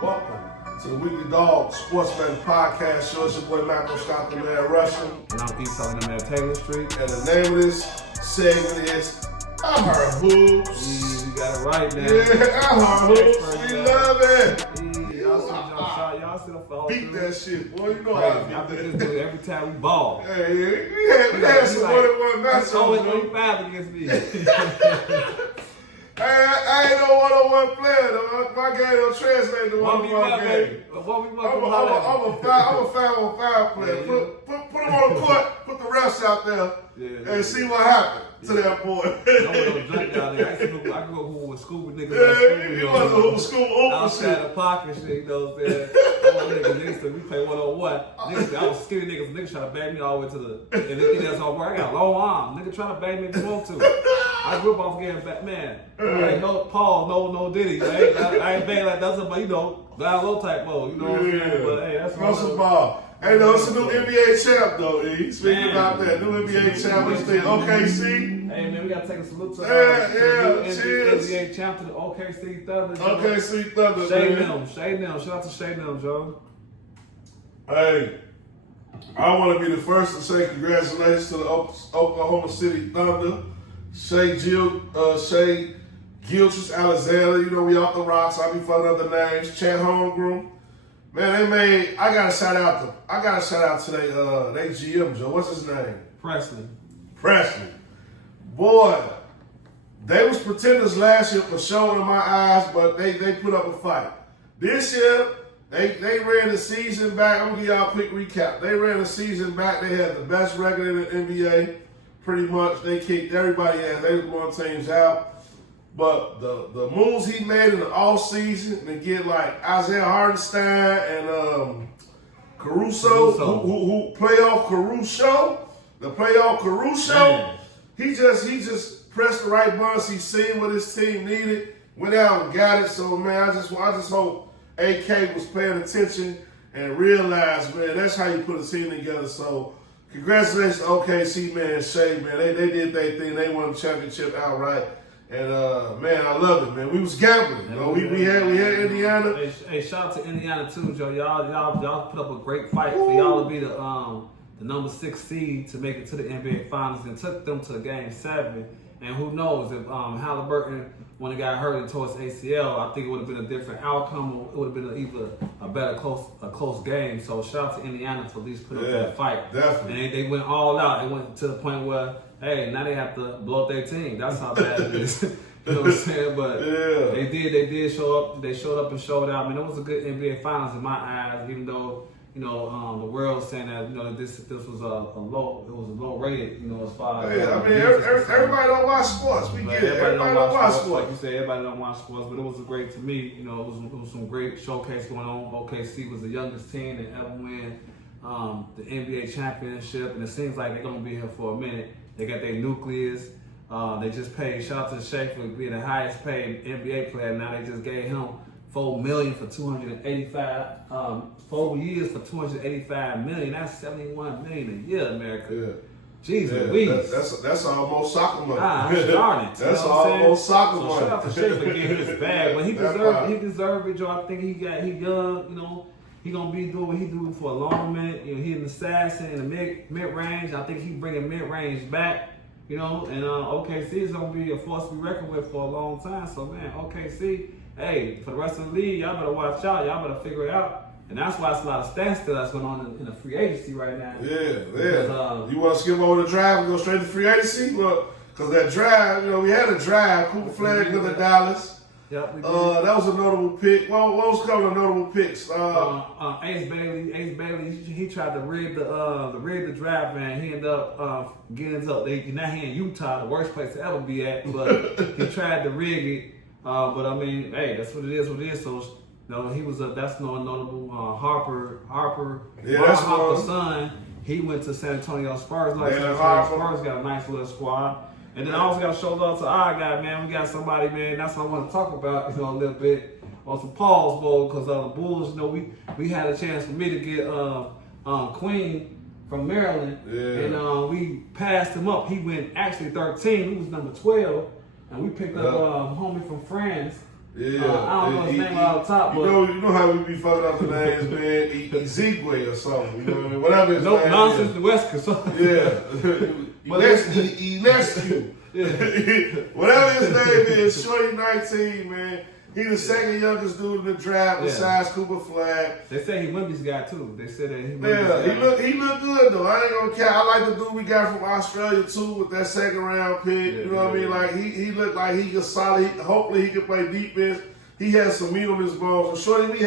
Welcome to the Weekly Dog Sports Betting Podcast Show. It's your boy Malcolm Scott, the man Russian. And I'm East Southern Man Taylor Street. And the name of this segment is I Heard Hoops. You got it right, man. Yeah, I Heard Hoops. We love it. Y'all see the fall. Beat that shit, boy. You know how I beat that. Every time we ball. Hey, we had some more than one match. It's only 35 against me. I ain't no one-on-one player, though. My game don't translate to one-on-one game. I'm a 5-on-5 player. Put them on the court, put the refs out there, and see what happens to that boy. I can go hoop with school with niggas. Yeah, you wasn't hoop school outside the pocket shit, you know what I'm saying? Niggas, we play one-on-one. Niggas, I was skinny niggas. Niggas trying to bang me all the way to the. And they think that's all work. I got long arms. Nigga trying to bang me if you want to. I grew up off getting back, man. Like no Paul, no Diddy. I ain't bang like that, but you know, down low type mode. You know what I'm saying? But hey, that's muscle ball. Hey, no, it's a new NBA champ though. E. Speaking about that, new NBA champ. Let's think OKC. Hey man, we gotta take a salute to cheers. NBA champ to the OKC Thunder. OKC Thunder. Shay them. Shout out to Shay them, Joe. Hey, I want to be the first to say congratulations to the Oklahoma City Thunder. Shai Gilgeous-Alexander, you know we off the rocks. I be fucking other names. Chet Holmgren, man, I gotta shout out to they GM Joe. What's his name? Presley. Boy, they was pretenders last year for showing in my eyes, but they put up a fight. This year they ran the season back. I'm gonna give y'all a quick recap. They ran the season back. They had the best record in the NBA. Pretty much, they kicked everybody ass. They was blowing teams out. But the moves he made in the offseason to get like Isaiah Hartenstein and Caruso, who playoff Caruso, he just pressed the right buttons. He seen what his team needed, went out and got it. So man, I just hope AK was paying attention and realized, man, that's how you put a team together. So congratulations to OKC, man, Shea, man. They did their thing. They won the championship outright. And, man, I love it, man. We was gambling. You know, we had Indiana. Hey, shout out to Indiana, too, Joe. Y'all put up a great fight for y'all to be the number 6 seed to make it to the NBA Finals and took them to Game 7. And who knows, if Halliburton, when he got hurt and tore his ACL, I think it would have been a different outcome. Or it would have been either a better close game. So shout out to Indiana to at least put up that fight. Definitely. And they went all out. They went to the point where, hey, now they have to blow up their team. That's how bad it is. You know what I'm saying? But they did show up. They showed up and showed out. I mean, it was a good NBA Finals in my eyes, even though, you know, the world's saying that, you know, this was a low rated, you know, as far as I mean, everybody don't watch sports. We get it. Everybody don't watch sports. Like you said, everybody don't watch sports, but it was great to me. You know, it was some great showcase going on. OKC was the youngest team to ever win the NBA championship, and it seems like they're gonna be here for a minute. They got their nucleus. They just paid. Shout out to Shea for being the highest paid NBA player. Now they just gave him $4 million for 285. 4 years for $285 million. That's $71 million a year, America. Yeah. Jesus, Louise. That's almost soccer money. I'm starting. That's almost soccer money. Shout out to Shea for getting his bag, but he deserved it, Joe. I think he young. You know, he gonna be doing what he doing for a long minute. You know, he an assassin in the mid range. I think he bringing mid range back. You know, and OKC is gonna be a force to be reckoned with for a long time. So man, OKC, hey, for the rest of the league, y'all better watch out. Y'all better figure it out. And that's why it's a lot of standstill that's going on in the free agency right now. Yeah. Because, you want to skip over the drive and go straight to free agency? Well, because that drive, you know, we had a drive. Cooper Flag to the Dallas. Yep, we did. That was a notable pick. What was a couple of notable picks? Ace Bailey, he tried to rig the draft, man. He ended up getting up. Now he in Utah, the worst place to ever be at. But he tried to rig it. But I mean, hey, that's what it is. So. No, he was that's no notable. Harper's son. He went to San Antonio Spurs. Like San Antonio Spurs got a nice little squad. And then I also got to show love to our guy, man. We got somebody, man. That's what I want to talk about, you know, a little bit on some Paul's Bowl because the Bulls, you know, we had a chance for me to get Queen from Maryland, and we passed him up. He went actually 13. He was number 12, and we picked up homie from France. Yeah. I don't know his name off the top, but you know how we be fucking up the names, man. Ezekwe or something. You know what I mean? Whatever his name nonsense is. the West Coast. Yeah. Enescu. Whatever his name is, Shorty 19, man. He the second youngest dude in the draft besides Cooper Flag. They say he Wimby's guy too. They said that he Wimby's guy. He look good though. I ain't gonna care. I like the dude we got from Australia too with that second round pick. You know what I mean? Like he looked like he was solid. Hopefully he can play defense. He had some meat on his bones. So Shorty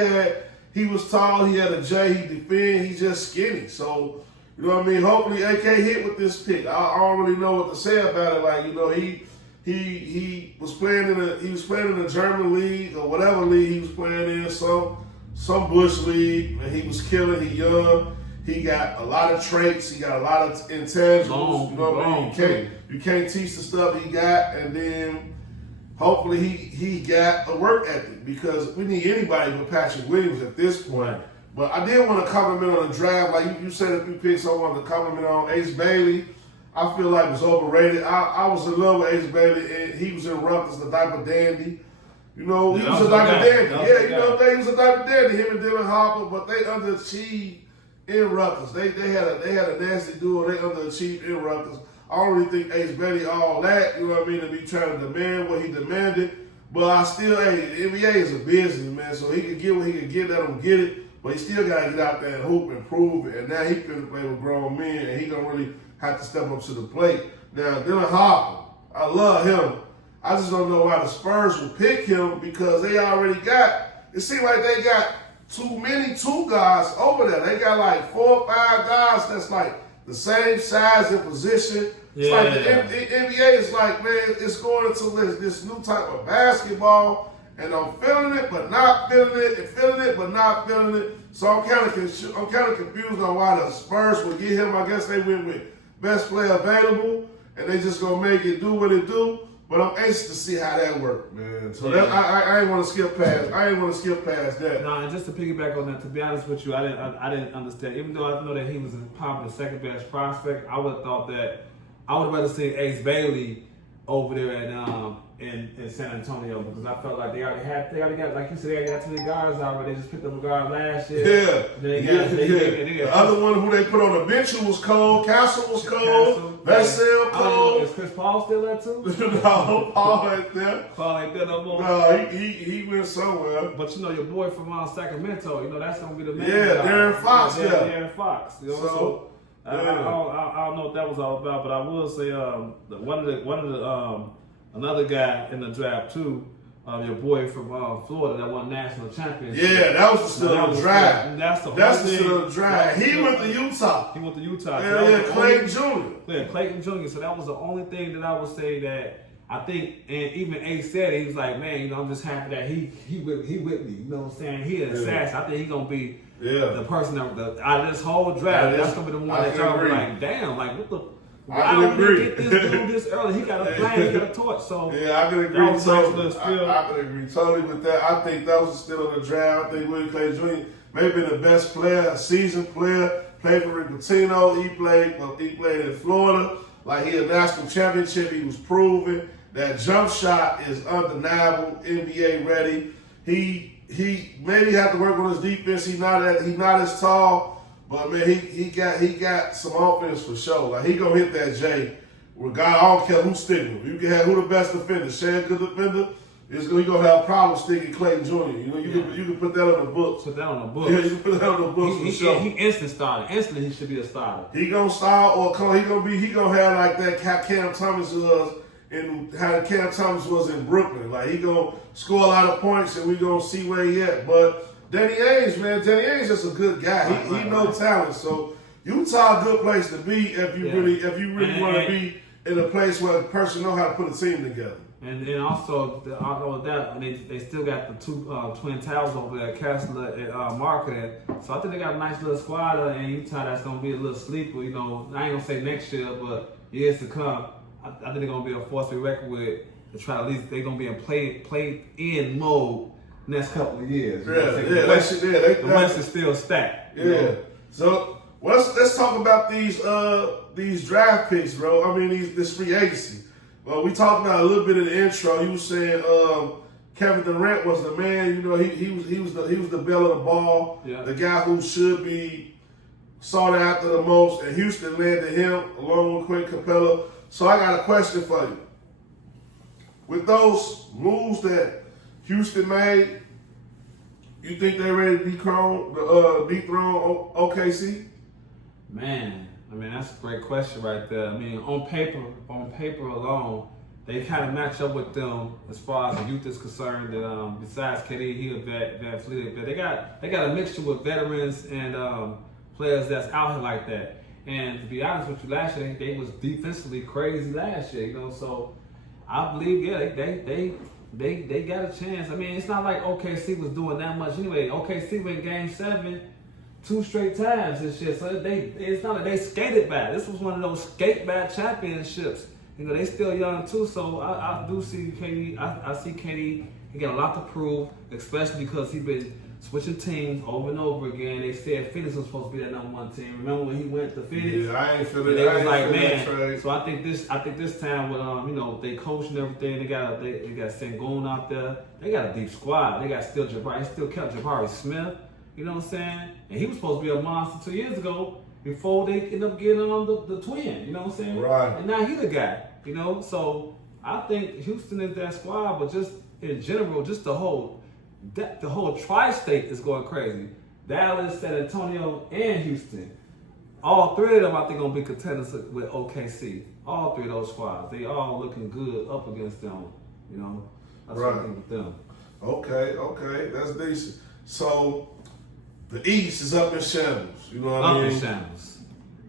he was tall, he had a J, he defend, he's just skinny. So, you know what I mean? Hopefully AK hit with this pick. I don't really know what to say about it. Like, you know, he was playing in the German league or whatever league he was playing in, some Bush league, and he was killing. He young. He got a lot of traits. He got a lot of intangibles. You know what I mean? You can't teach the stuff he got, and then hopefully he got a work ethic, because we need anybody but Patrick Williams at this point. Right. But I did want to compliment on the draft. Like you said a few picks, I wanted to compliment on Ace Bailey. I feel like was overrated. I was in love with Ace Bailey, and he was in Rutgers, the diaper dandy. You know, he was a diaper dandy. Yeah, you know, he was a diaper dandy. Him and Dylan Harper, but they underachieved in Rutgers. They had a nasty duo. They underachieved in Rutgers. I don't really think Ace Bailey all that, you know what I mean, to be trying to demand what he demanded. But I still, the NBA is a business, man, so he can get what he can get, let him get it. But he still got to get out there and hoop and prove it. And now he can play with grown men, and he don't really have to step up to the plate. Now, Dylan Harper, I love him. I just don't know why the Spurs would pick him, because they already got, it seems like they got too many two guys over there. They got like 4 or 5 guys that's like the same size and position. It's like the NBA is like, man, it's going into this new type of basketball, and I'm feeling it, but not feeling it, and feeling it, but not feeling it. So I'm kind of confused on why the Spurs would get him. I guess they went with best player available, and they just gonna make it do what it do. But I'm anxious to see how that works, man. So I ain't want to skip past. I ain't want to skip past that. No, and just to piggyback on that, to be honest with you, I didn't understand. Even though I know that he was probably the second best prospect, I would have thought that I would have rather seen Ace Bailey over there at in San Antonio, because I felt like they already got, like you said, they already got too many guards already. They just picked up a guard last year. They got the other one who they put on the bench who was cold. Castle was cold. Vassell cold. Is Chris Paul still there too? No, Paul ain't there. Paul ain't there no more. No, he went somewhere. But you know, your boy from Sacramento, you know, that's gonna be the main guy. Darren Fox. Darren Fox. You know, I don't know what that was all about, but I will say another guy in the draft too, your boy from Florida that won national championship. Yeah, that was still in the draft. That's the still in the draft. He went to Utah. Yeah, Clayton Jr. Yeah, Clayton Jr. So that was the only thing that I would say that I think, and even Ace said it, he was like, man, you know, I'm just happy that he with me. You know what I'm saying? He an assassin. I think he's gonna be the person out of this whole draft. That's gonna be the one that y'all be like, damn, like what the. I can agree. Get this dude this early. He got a flame, he got a torch. So yeah, I can agree totally. I can agree totally with that. I think that was still in the draft. I think Willie Clay Jr. may have been the best player, a seasoned player. Played for Rick Pitino. He played in Florida. Like he had a national championship. He was proven that jump shot is undeniable, NBA ready. He maybe have to work on his defense. He's not as tall. But man, he got some offense for sure. Like he gonna hit that J. Regardless, I don't care who's sticking him. You can have who the best defender. Shea good defender. He gonna have problems sticking Clayton Jr. You know, you can put that on the books. Put that on the books. Yeah, you can put that on the books for sure. He instant started. Instantly, he should be a starter. He gonna start he gonna have like that Cam Thomas was and how Cam Thomas was in Brooklyn. Like he gonna score a lot of points, and we gonna see where he at. But Danny Ainge, man, Danny Ainge just a good guy. He knows talent. So Utah a good place to be if you really want to be in a place where a person know how to put a team together. And also, although that they still got the two twin towers over there, Kessler and Marketing. So I think they got a nice little squad in Utah that's gonna be a little sleeper. You know, I ain't gonna say next year, but years to come. I think they're gonna be a force to be reckoned with to try to at least they're gonna be in play in mode next couple of years. The West is still stacked. Yeah. You know? So let's talk about these draft picks, bro. I mean this free agency. Well, we talked about a little bit in the intro. You were saying Kevin Durant was the man. You know, he was the bell of the ball, the guy who should be sought after the most. And Houston landed him along with Quinn Capella. So I got a question for you. With those moves that Houston made, you think they're ready to dethrone OKC? Man, I mean, that's a great question right there. I mean, on paper alone, they kind of match up with them as far as the youth is concerned. That besides KD, he a vet, but they got a mixture with veterans and players that's out here like that. And to be honest with you, last year they was defensively crazy last year, you know. So I believe, they got a chance. I mean, it's not like OKC was doing that much anyway. OKC went Game 7 2 straight times and shit. So it's not like they skated bad. This was one of those skate bad championships. You know, they still young too. So I do see KD. I see KD. He got a lot to prove, especially because he been switching teams over and over again. They said Phoenix was supposed to be that #1 team. Remember when he went to Phoenix? Yeah, I ain't feeling it. They was like, man. So I think this time with you know, they coach and everything. They got Sengun out there. They got a deep squad. They got still Jabari. They still kept Jabari Smith. You know what I'm saying? And he was supposed to be a monster 2 years ago before they ended up getting on the twin. You know what I'm saying? Right. And now he the guy. You know, so I think Houston is that squad, but just in general, just the whole tri-state is going crazy. Dallas, San Antonio, and Houston. All three of them, I think, gonna be contenders with OKC. All three of those squads, they all looking good up against them. You know, that's what I think with them. Okay, that's decent. So the East is up in shambles. You know what I mean? Up in shambles.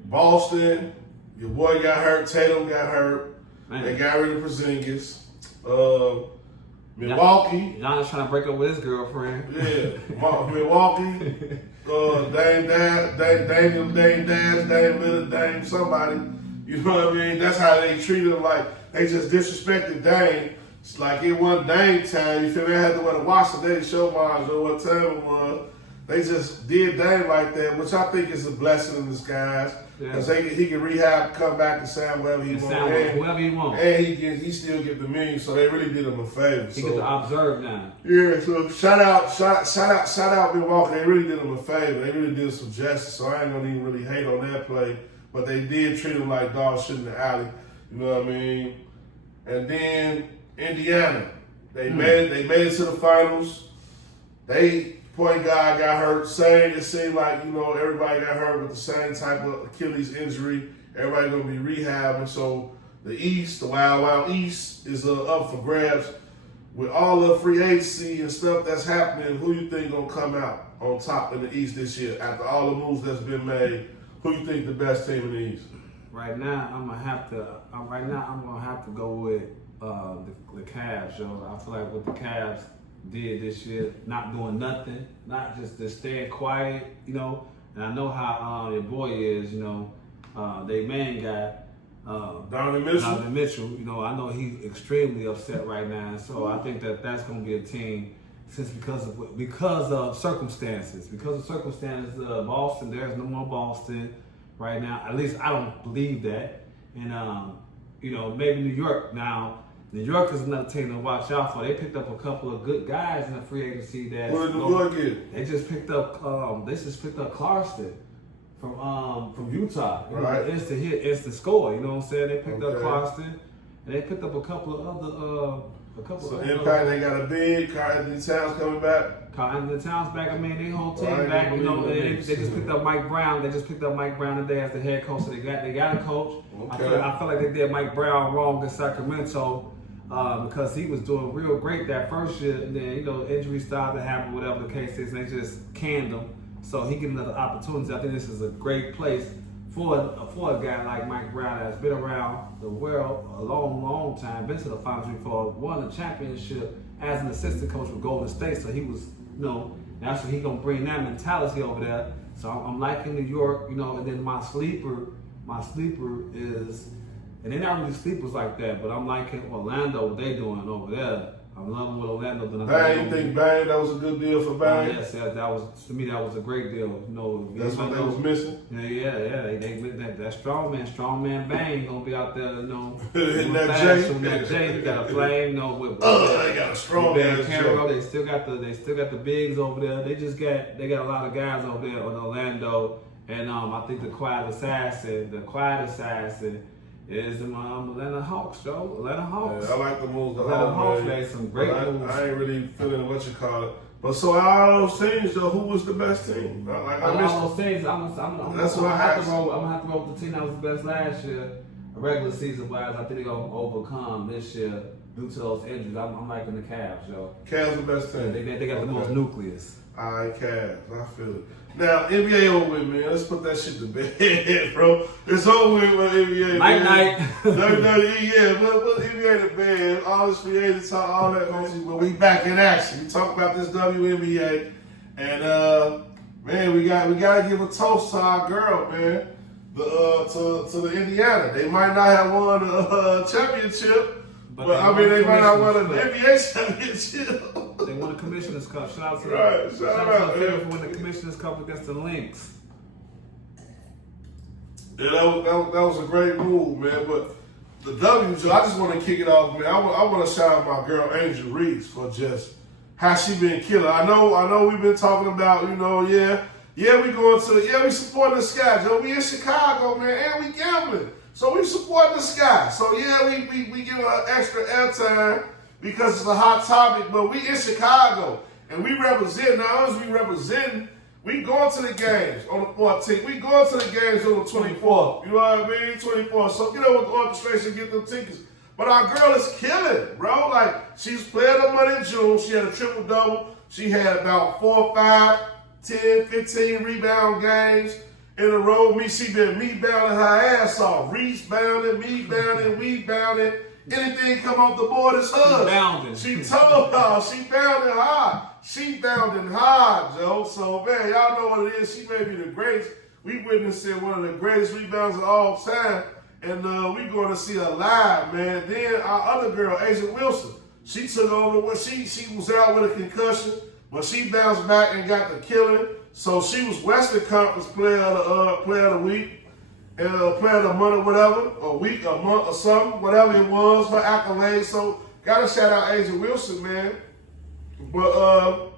Boston, your boy got hurt. Tatum got hurt. Man. They got rid of Porzingis. Milwaukee. Giannis trying to break up with his girlfriend. Yeah, Milwaukee. Dame Dash, Dame Lillard, Dame somebody. You know what I mean? That's how they treated him. Like they just disrespected Dame. It's like it wasn't Dame time. You feel me? They had to wear the watch today to show mine or what time it was. They just did Dame like that, which I think is a blessing in disguise. Because he can rehab, come back and sound wherever he wants. Whoever he wants. And he still get the million, so they really did him a favor. He get to observe now. Yeah, so shout out Milwaukee. They really did him a favor. They really did some justice, so I ain't gonna even really hate on that play. But they did treat him like dog shit in the alley. You know what I mean? And then Indiana. They made it to the finals. They point guard got hurt. It seemed like, you know, everybody got hurt with the same type of Achilles injury. Everybody gonna be rehabbing. So the East, the Wild East, is up for grabs. With all the free agency and stuff that's happening, who you think gonna come out on top in the East this year? After all the moves that's been made, who you think the best team in the East? Right now, I'm gonna have to go with the Cavs, yo. I feel like what the Cavs did this year, not doing nothing, not just staying quiet, you know. And I know how your boy is, you know, they main guy, Donovan Mitchell. You know, I know he's extremely upset right now, and so I think that's going to be a team because of circumstances. Because of circumstances, Boston, there's no more Boston right now. At least I don't believe that. And you know, maybe New York now. New York is another team to watch out for. They picked up a couple of good guys in the free agency. What did New York get? They just picked up Clarkson from Utah. Right. Instant hit, instant score. You know what I'm saying? They picked up Clarkson, and they picked up a couple of other. Impact, they got a big. Karl Anthony Towns coming back. Karl Anthony Towns back. I mean, their whole team back. You know, they just picked up Mike Brown. They just picked up Mike Brown today as the head coach. So they got a coach. Okay. I feel like they did Mike Brown wrong in Sacramento. Because he was doing real great that first year, and then, you know, injuries started to happen, whatever the case is, and they just canned him. So he getting another opportunity. I think this is a great place for a guy like Mike Brown that's been around the world a long time, been to the finals before, won a championship as an assistant coach with Golden State. So he was, you know, that's what he gonna bring that mentality over there. So I'm liking New York, you know, and then my sleeper is. And they're not really sleepers like that, but I'm liking Orlando, what they doing over there. I'm loving with Orlando. Bang, you think Bang, that was a good deal for Bang? Yes, that was, to me, that was a great deal. You know, that's what they was missing? Yeah. That strong man Bang gonna be out there, you know. Hitting that J. You got a flame, you know, with they got a strong man Caro. They still got the bigs over there. They got a lot of guys over there in Orlando. And I think the quiet assassin is the Atlanta Hawks, Joe. Atlanta Hawks. Yeah, I like the moves. Atlanta Hawks made some great moves. I ain't really feeling what you call it. But so out of those teams, though, who was the best team? All those teams, I'm gonna have to roll with the team that was the best last year. Regular season wise, I think they're gonna overcome this year due to those injuries. I'm liking the Cavs, Joe. Cavs the best team. They got the most nucleus. All right, Cavs. I feel it. Now, NBA over with, man. Let's put that shit to bed, bro. It's over with NBA. Night. Yeah, but NBA to bed. All this free agent talk, all that. But we back in action. We talk about this WNBA. And, man, we got to give a toast to our girl, man. To the Indiana. They might not have won a championship. But they might not won an NBA championship. They won the Commissioner's Cup. Shout out to Shout out to for winning the Commissioner's Cup against the Lynx. Yeah, that was a great move, man. But the W, Joe, I just want to kick it off, man. I want to shout out my girl Angel Reese for just how she been killing. I know we've been talking about, we supporting the Sky, Joe. We in Chicago, man, and we gambling. So we supporting the Sky. So we give her extra airtime because it's a hot topic, but we in Chicago and we represent. Not only we representing, we going to the games on the 14th. We going to the games on the 24th. You know what I mean? 24th. So get over with the orchestration, get them tickets. But our girl is killing, bro. Like, she's playing the money in June. She had a triple-double. She had about 4, 5, 10, 15 rebound games in a row. She been me-bounding her ass off. Reese-bounding, me-bounding, we-bounding. Anything come off the board is hers. She told y'all, she bounding hard. She bounding hard, Joe. So, man, y'all know what it is. She may be the greatest. We witnessed one of the greatest rebounds of all time. And we going to see her live, man. Then our other girl, Asia Wilson, she took over. She was out with a concussion, but she bounced back and got the killing. So she was Western Conference Player of the Week, and Player of the Month or whatever, a week, a month or something, whatever it was, her accolades. So gotta shout out Asia Wilson, man. But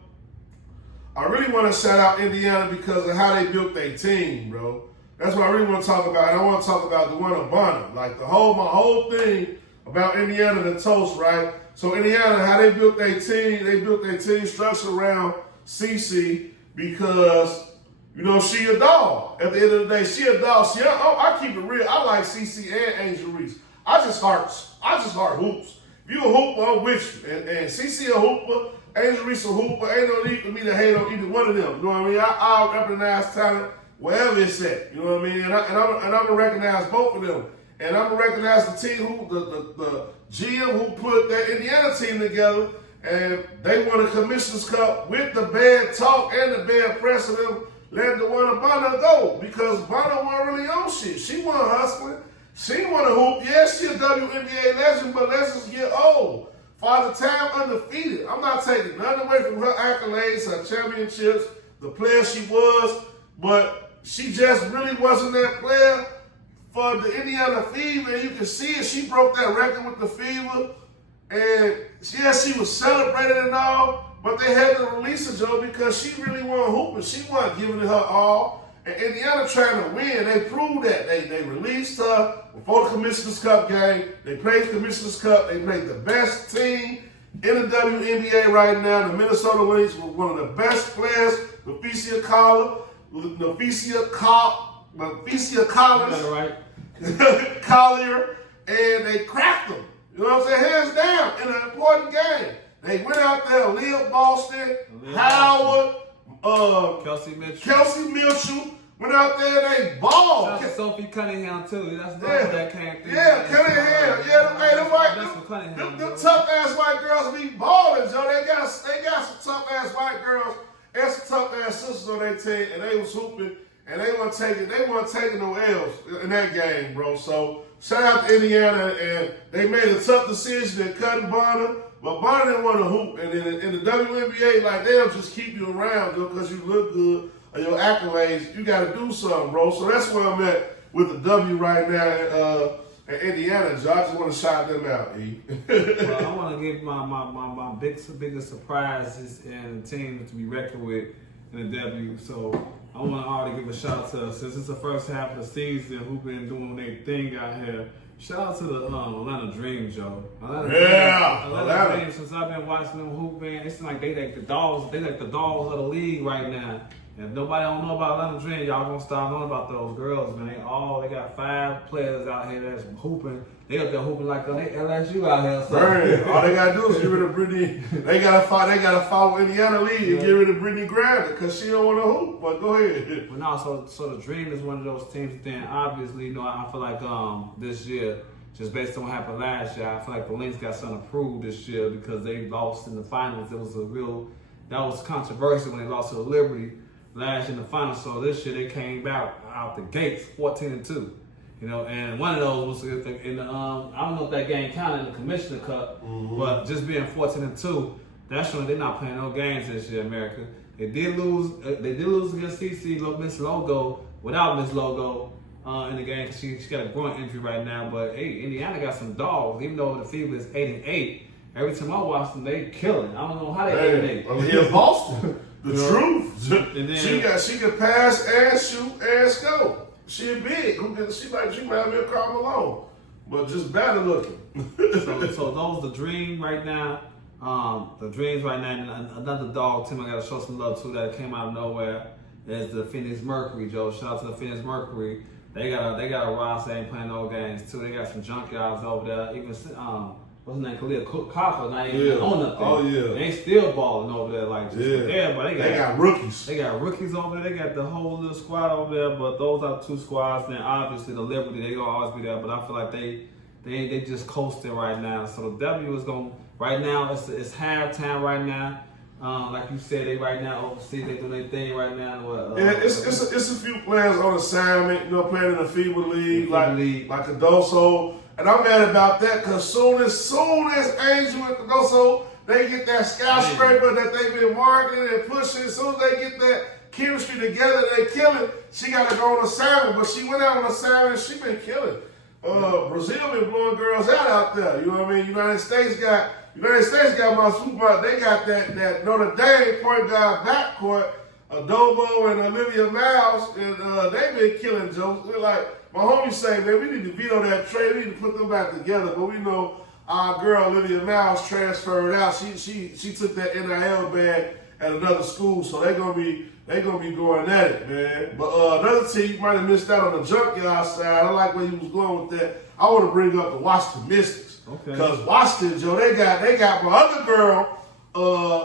I really want to shout out Indiana because of how they built their team, bro. That's what I really want to talk about. And I want to talk about the one of Bonner. Like my whole thing about Indiana, the toast, right? So Indiana, how they built their team structured around CC because, she a dog. At the end of the day, she a dog. I keep it real. I like CC and Angel Reese. I just heart hoops. If you a hooper, I'm with you. And CC a hooper, Angel Reese a hooper. Ain't no need for me to hate on either one of them. You know what I mean? I'll recognize talent wherever it's at. You know what I mean? And I'm going to recognize both of them. And I'm going to recognize the team, the GM who put that Indiana team together. And they won a Commissioner's Cup with the bad talk and the bad press of them letting the one of Bonner go. Because Bonner wasn't really on shit. She wasn't hustling. She wasn't a hoop. Yes, she a WNBA legend, but let's just get old. Father Time undefeated. I'm not taking nothing away from her accolades, her championships, the player she was, but she just really wasn't that player for the Indiana Fever. And you can see it. She broke that record with the Fever. And yes, she was celebrated and all, but they had to release her, Joe, because she really wasn't hooping. She wasn't giving it her all. And Indiana trying to win. They proved that. They released her before the Commissioner's Cup game. They played the Commissioner's Cup. They played the best team in the WNBA right now. The Minnesota Lynx were one of the best players. Naphesia Collins, Collier, and they cracked them. You know what I'm saying? Hands down in an important game. They went out there, Leah Boston, Howard, Kelsey Mitchell went out there and they balled. That's Sophie Cunningham too. That's that came through. Yeah, Cunningham. Yeah, them tough ass white girls be balling, Joe. They got some tough ass white girls and some tough ass sisters on their team, and they was hooping, and they weren't taking no L's in that game, bro. So Shout out to Indiana, and they made a tough decision in cutting Bonner, but Bonner didn't want to hoop. And in the WNBA, like, they don't just keep you around because you look good or your accolades. You got to do something, bro. So that's where I'm at with the W right now in Indiana. Joe, I just want to shout them out, E. Well, I want to give my biggest surprises and team to be reckoned with in the W. So I want to already give a shout out to, since it's the first half of the season, who've been doing their thing out here. Shout out to the Atlanta Dream, Joe. Atlanta Dream. Since I've been watching them hoop, man, it's like they like the dogs. They like the dogs of the league right now. If nobody don't know about Atlanta Dream, y'all gonna start knowing about those girls, man. They got 5 players out here that's hooping. They up there hooping like they LSU out here. So. Burn. All they gotta do is get rid of Brittany. They gotta follow Indiana league and get rid of Brittany Grant because she don't want to hoop. But go ahead. But no, so the Dream is one of those teams. Then obviously, I feel like this year, just based on what happened last year, I feel like the Lynx got something to prove this year because they lost in the finals. That was controversial when they lost to the Liberty last year in the finals. So this year they came out the gates 14-2. And one of those was in the I don't know if that game counted in the Commissioner Cup, but just being 14-2, that's showing they're not playing no games this year, America. They did lose against CC Miss Logo without Miss Logo in the game because she got a groin injury right now. But hey, Indiana got some dogs. Even though the Fever is 8-8, every time I watch them, they killing. I don't know how they 8-8. I'm here in Boston. The truth. And then, she can pass and shoot and score. She big. She might have me a Karl Malone, but just better looking. so those the Dream right now. The Dreams right now. And another dog team I got to show some love to that came out of nowhere is the Phoenix Mercury. Joe, shout out to the Phoenix Mercury. They got a roster ain't playing no games too. They got some junkyards over there. Even what's his name? Khalil Copper not even on nothing. Oh yeah. They still balling over there like everybody. They got rookies. They got rookies over there. They got the whole little squad over there. But those are 2 squads. Then obviously the Liberty, they gonna always be there. But I feel like they just coasting right now. So the W is gonna right now. It's halftime right now. Like you said, they right now overseas. They doing their thing right now. It's a few players on assignment. Playing in the FIBA league like Cardoso. And I'm mad about that because soon as Angel and Cardoso, they get that skyscraper that they've been marketing and pushing. As soon as they get that chemistry together, they killing. She got to go on assignment, but she went out on assignment. She been killing. Brazil been blowing girls out there. You know what I mean? United States got my super. They got that Notre Dame point guard backcourt, Adobo and Olivia Miles, and they been killing jokes. They're like. My homie say, man, we need to veto that trade. We need to put them back together. But we know our girl Olivia Miles transferred out. She took that NIL bag at another school, so they're gonna be going at it, man. But another team might have missed out on the junkyard side. I like where he was going with that. I want to bring up the Washington Mystics because Washington, Joe, they got my other girl,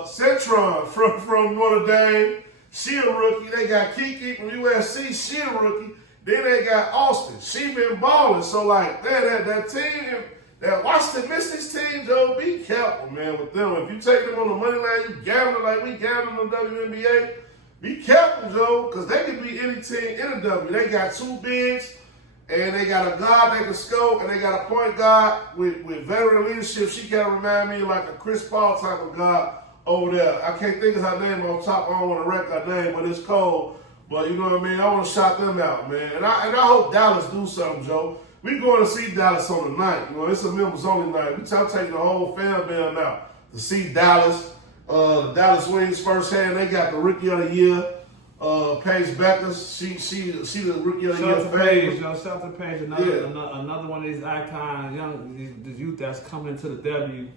Centron from Notre Dame. She a rookie. They got Kiki from USC. She a rookie. Then they got Austin. She been balling. So, like, man, that team, that Washington Mystics team, Joe, be careful, man, with them. If you take them on the money line, you gambling like we gambling on WNBA, be careful, Joe, because they can beat any team in the W. They got 2 bigs, and they got a guard that can score, and they got a point guard with veteran leadership. She kind of remind me of like a Chris Paul type of guard over there. I can't think of her name on top. I don't want to wreck her name, but it's cold. But you know what I mean? I want to shout them out, man. And I hope Dallas do something, Joe. We going to see Dallas on the night. It's a members only night. We taking the whole fan band out to see Dallas. The Dallas Wings first hand. They got the Rookie of the Year, Paige Becker. She the Rookie of the Year. Shout out to Paige. Another one of these icons, the youth that's coming into the W,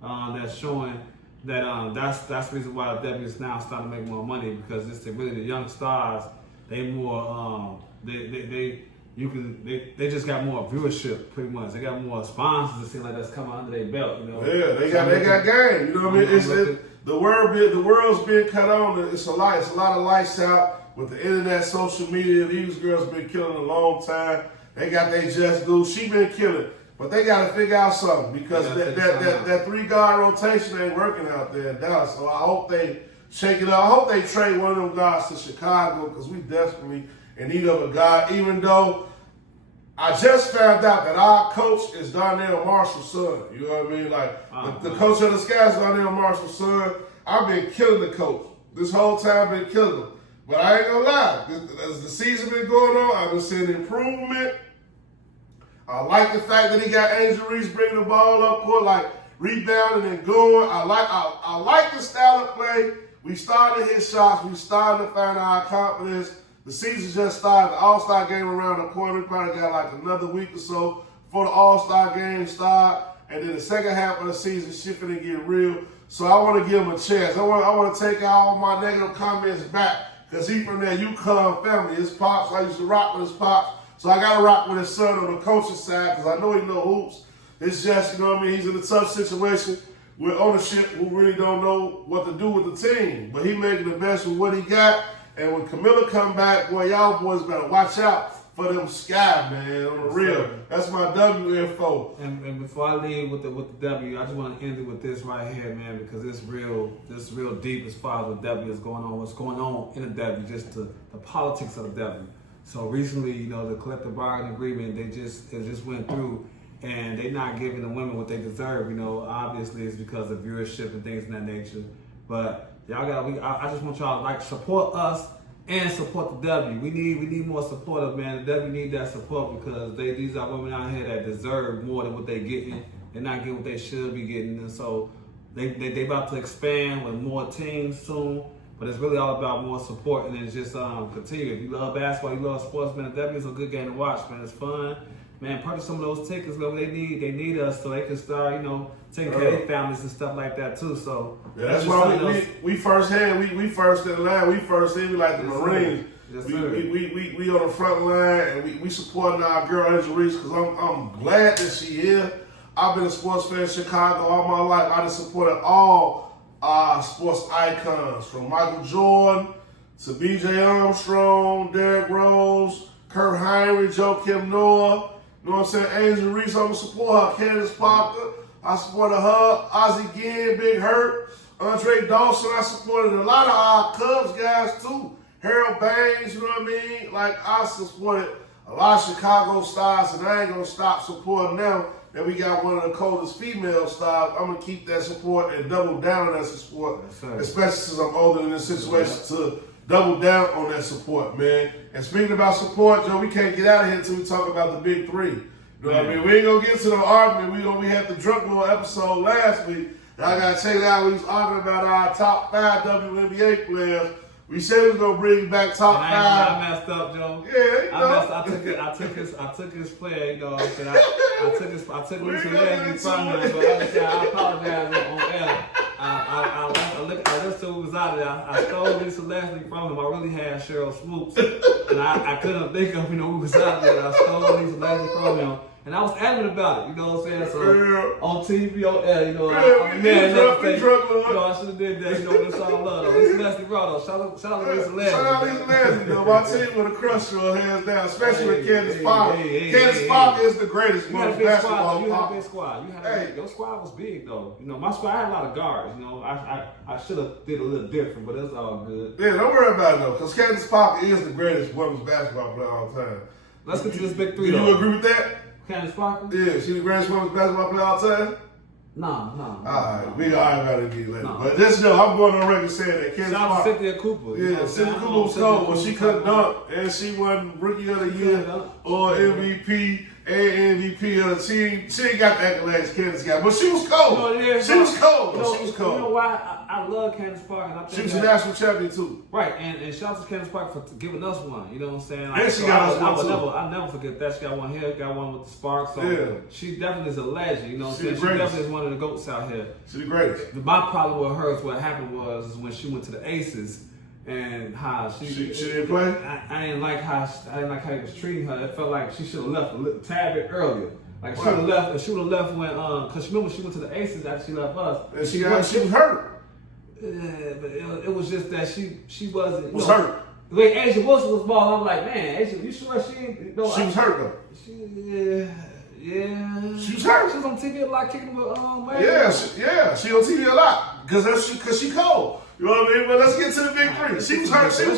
that's showing. That's the reason why the W is now starting to make more money because it's really the young stars. They more they just got more viewership pretty much. They got more sponsors. It seems like that's coming under their belt. Yeah, they got game. You know what I mean? The world's being cut on. It's a lot of lights out with the internet, social media. These girls been killing a long time. They got their just due. She been killing. But they got to figure out something because that 3-guard rotation ain't working out there in Dallas. So I hope they shake it up. I hope they trade one of them guys to Chicago because we desperately in need of a guy. Even though I just found out that our coach is Donnell Marshall's son. You know what I mean? Like, the coach of the Scouts is Donnell Marshall's son. I've been killing the coach. This whole time I've been killing him. But I ain't gonna lie. As the season been going on, I've been seeing improvement. I like the fact that he got Angel Reese bringing the ball up court, like rebounding and going. I like the style of play. We started to hit shots. We started to find our confidence. The season just started. The All-Star game around the corner. We probably got like another week or so before the All-Star game start. And then the second half of the season shifting and get real. So I want to give him a chance. I want to take all my negative comments back. Because he from that UConn family. His pops, I used to rock with his pops. So I got to rock with his son on the coaching side because I know he know hoops. It's just, you know what I mean, he's in a tough situation with ownership who really don't know what to do with the team. But he making the best with what he got. And when Camilla come back, boy, y'all boys better watch out for them Sky, man, on the real. That's my W info. And before I leave with the W, I just want to end it with this right here, man, because it's real deep as far as the W is going on. What's going on in the W, just the politics of the W. So recently, you know, the collective bargaining agreement, it just went through, and they're not giving the women what they deserve. You know, obviously it's because of viewership and things of that nature. But y'all I just want y'all to like support us and support the W. We need more supporters, man. The W need that support because these are women out here that deserve more than what they're getting. They're not getting what they should be getting, and so they about to expand with more teams soon. But it's really all about more support and then just continue. If you love basketball, you love sports, man, the W is a good game to watch, man. It's fun. Man, purchase some of those tickets, man. They need us so they can start, you know, taking care of their families and stuff like that too. So yeah, that's why we first hand, we first in line, we first in, we like the Marines. Yes, we on the front line and we supporting our girl Angel Reese because I'm glad that she here. I've been a sports fan in Chicago all my life. I just supported all sports icons from Michael Jordan to B.J. Armstrong, Derrick Rose, Kurt Heinrich, Joakim Noah. You know what I'm saying? Angel Reese, I'm going to support her. Candace Parker, I supported her. Ozzie Guillen, Big Hurt. Andre Dawson, I supported a lot of our Cubs guys too. Harold Baines, you know what I mean? Like, I supported a lot of Chicago stars, and I ain't going to stop supporting them. And we got one of the coldest female stars. I'm going to keep that support and double down on that support, especially since I'm older in this situation, to double down on that support, man. And speaking about support, Joe, we can't get out of here until we talk about the big three. You know what I mean? We ain't gonna get to no argument. We had the drunk little episode last week. And I gotta check it out. We was arguing about our top 5 WNBA players. We said we was gonna bring back top 5. I messed up, Joe. Yeah, you know. I took his player, you know. I took Lisa Leslie from him, but I apologize on air. I listened to who was out there. I stole Lisa Leslie from him. I really had Cheryl Swoops, and I couldn't think of who was out there. I stole Lisa Leslie from him. And I was adamant about it, you know what I'm saying? So on TV, on air, you know, I should have did that, you know, it's all love though. Lisa Leslie raw though. Shout out to Lisa Leslie. Shout out Lisa Leslie though. My team would have crushed her hands down, especially with Candace Parker. Candace Parker is the greatest women's basketball. You had a big squad. Your squad was big though. You know, my squad had a lot of guards. You know, I should have did a little different, but it's all good. Yeah, don't worry about it though, because Candace Parker is the greatest women's basketball player of all time. Let's get to this big three. Do you agree with that? Candace Parker? Yeah, she the greatest women's basketball player of all time? No. Alright, we all gotta get later. But this year, I'm going on record saying that Candace Parker. Shout out to Cynthia Cooper. Yeah, Cynthia Cooper was cold, but she couldn't dunk, and she won Rookie of the Year or MVP and MVP of the team. She ain't got the accolades Candace got, but she was cold. She was cold. You know why I love Candace Parker? And I think she was a national champion too. Right, and shout out to Candace Parker for giving us one. You know what I'm saying? And she got us one too. I'll never forget that. She got one here, got one with the Sparks. So yeah. She definitely is a legend. You know what I'm saying? She definitely is one of the GOATs out here. She's the greatest. My problem with her is what happened was when she went to the Aces. And how she didn't play. I didn't like how he was treating her. It felt like she should have left a little tad bit earlier. Like she would have left. She would have left when because remember she went to the Aces after she left us. And she was hurt. Yeah, but it was just that she wasn't. Was hurt. The way Asia Wilson was balling, I'm like, man, Asia, you sure she? She was hurt though. Yeah. She was hurt. She was on TV a lot, kicking with Yeah, she on TV a lot. Because she cold. You know what I mean? But let's get to the big three. She was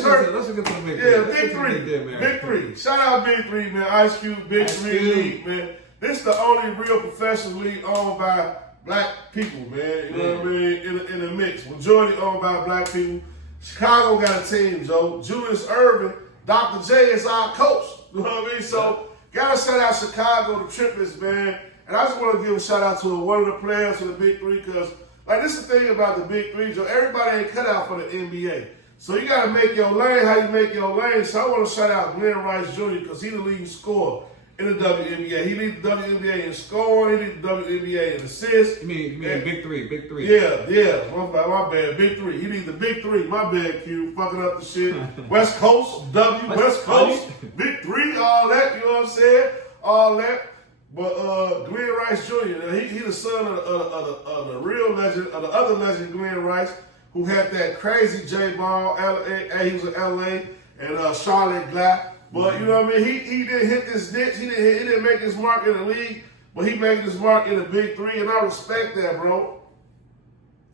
hurt. Let's get to the big three. Yeah, big three. Big three. Shout out Big Three, man. Ice Cube, Big Three League, man. This is the only real professional league owned by black people, man. You know what I mean? In the mix. Majority owned by black people. Chicago got a team, Joe. Julius Erving, Dr. J is our coach. You know what I mean? So, gotta shout out Chicago, the Triplets, man. And I just want to give a shout out to one of the players for the Big Three because, like, this is the thing about the Big Three, Joe. Everybody ain't cut out for the NBA. So you got to make your lane how you make your lane. So I want to shout out Glenn Rice Jr. because he's the leading scorer in the WNBA. He leads the WNBA in scoring. He leads the WNBA in assists. You mean Big Three? Yeah. My bad. Big Three. He leads the Big Three. My bad, Q. Fucking up the shit. West Coast, West Coast, Big Three, all that. You know what I'm saying? All that. But Glenn Rice Jr., he the son of the real legend, of the other legend, Glenn Rice, who had that crazy J-Ball. He was in L.A. and Charlotte Glass. But you know what I mean? He didn't hit this niche. He didn't make his mark in the league, but he made his mark in the Big Three, and I respect that, bro.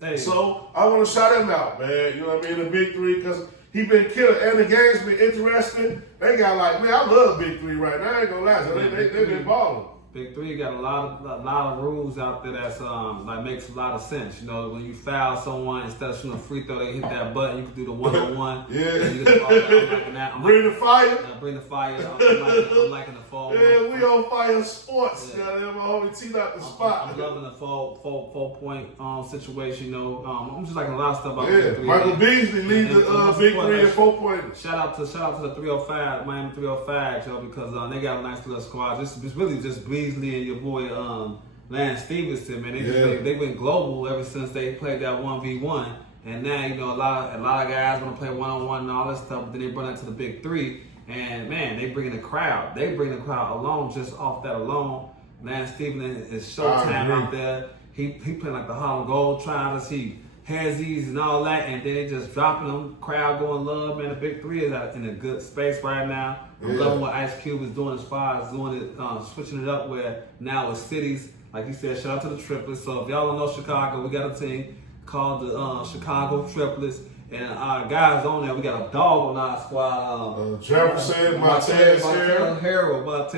Hey. So I want to shout him out, man. You know what I mean? The Big Three, because he been killing, and the game's been interesting. They got like, man, I love Big Three right now. I ain't gonna lie, so they been balling. Big Three got a lot of rules out there that's like makes a lot of sense. You know, when you foul someone, instead of shooting a free throw, they hit that button. You can do the 1-on-1. Yeah. Bring the fire. Bring the fire. I'm liking the fall. Yeah, we on fire sports. Yeah, my homie T out the spot. I'm loving the 4-point situation. You know, I'm just liking a lot of stuff about Big Three. Michael Beasley leads the Big Three and 4-pointers. Shout out to the 305, Miami 305, Joe, because they got a nice little squad. It's really just Beasley and your boy Lance Stevenson, man. They went global ever since they played that 1v1, and now you know a lot of guys want to play 1-on-1 and all that stuff. But then they bring that to the Big Three, and man, they bring the crowd. They bring the crowd along just off that alone. Lance Stevenson is showtime out there. He playing like the Harlem Globetrotters. He hazies and all that, and then they just dropping them. Crowd going love, man. The Big Three is in a good space right now. I'm loving what Ice Cube is doing as far as doing it, switching it up where now it's cities. Like he said, shout out to the Triplets. So if y'all don't know Chicago, we got a team called the Chicago Triplets. And our guys on there, we got a dog on our squad. Jefferson, Montez Harrell.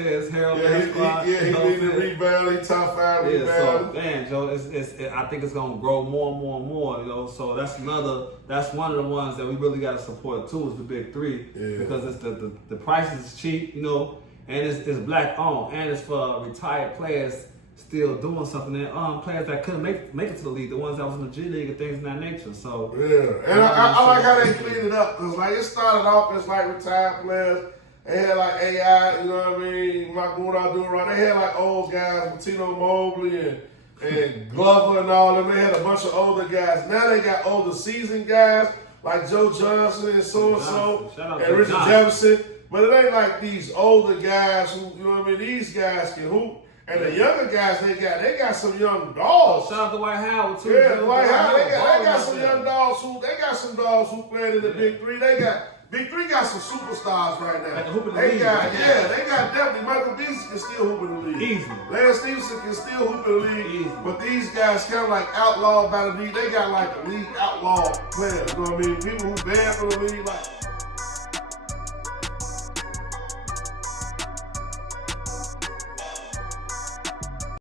Yeah, he leading the rebound. He top 5 rebound. So man, Joe, I think it's gonna grow more and more and more. You know, so that's one of the ones that we really got to support too is the Big Three because it's the prices is cheap, you know, and it's black owned and it's for retired players still doing something that players that couldn't make it to the league, the ones that was in the G League and things of that nature. So and I like how they cleaned it up because like it started off as like retired players. They had like AI, you know what I mean? Like what I do right. They had like old guys, Tino Mobley and Glover and all them. They had a bunch of older guys. Now they got older seasoned guys like Joe Johnson and so and Richard Jefferson. But it ain't like these older guys who, you know what I mean? These guys can hoop. And the younger guys they got some young dogs. Shout out to Dwight Howard too. Yeah, Dwight Howard. They got some young dogs who playing in the Big Three. Big Three got some superstars right now. They got definitely Michael Beasley can still hoop in the league. Easily. Lance Stevenson can still hoop in the league. Easily. But these guys kind of like outlawed by the league. They got like a league outlaw players. You know what I mean? People who banned from the league like.